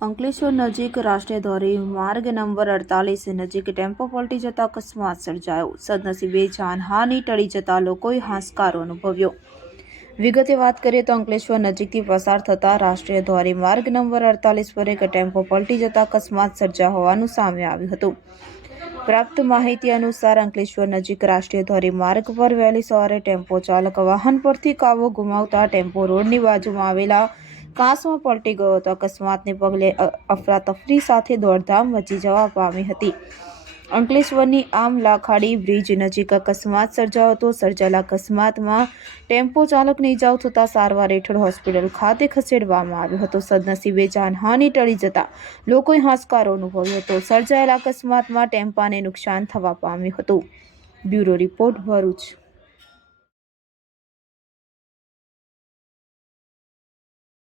અંકલેશ્વર નજીક રાષ્ટ્રીય ધોરી માર્ગ નંબર અડતાલીસ નજીક ટેમ્પો પલટી જતા અકસ્માત સર્જાયો. સદનસીબે જાનહાની ટળી જતા લોકોએ હાશકારો અનુભવ્યો. વિગતે વાત કરીએ તો અંકલેશ્વર નજીકથી પસાર થતા રાષ્ટ્રીય ધોરી માર્ગ નંબર અડતાલીસ પર એક ટેમ્પો પલટી જતા અકસ્માત સર્જા હોવાનું સામે આવ્યું હતું. પ્રાપ્ત માહિતી અનુસાર અંકલેશ્વર નજીક રાષ્ટ્રીય ધોરી માર્ગ પર વહેલી સવારે ટેમ્પો ચાલક વાહન પરથી કાવો ગુમાવતા ટેમ્પો રોડની બાજુમાં આવેલા કાંસમાં પલટી ગયો હતો. અકસ્માતને પગલે અફરાતફરી સાથે દોડધામ મચી જવા પામી હતી. અંકલેશ્વરની આમ લાખાડી બ્રિજ નજીક અકસ્માત સર્જાયો હતો. સર્જાયેલા અકસ્માતમાં ટેમ્પો ચાલકને ઇજાઓ થતાં સારવાર હેઠળ હોસ્પિટલ ખાતે ખસેડવામાં આવ્યો હતો. સદનસીબે જાનહાની ટળી જતા લોકોએ હાશકારો અનુભવ્યો હતો. સર્જાયેલા અકસ્માતમાં ટેમ્પાને નુકસાન થવા પામ્યું હતું. Bureau report Bharuch.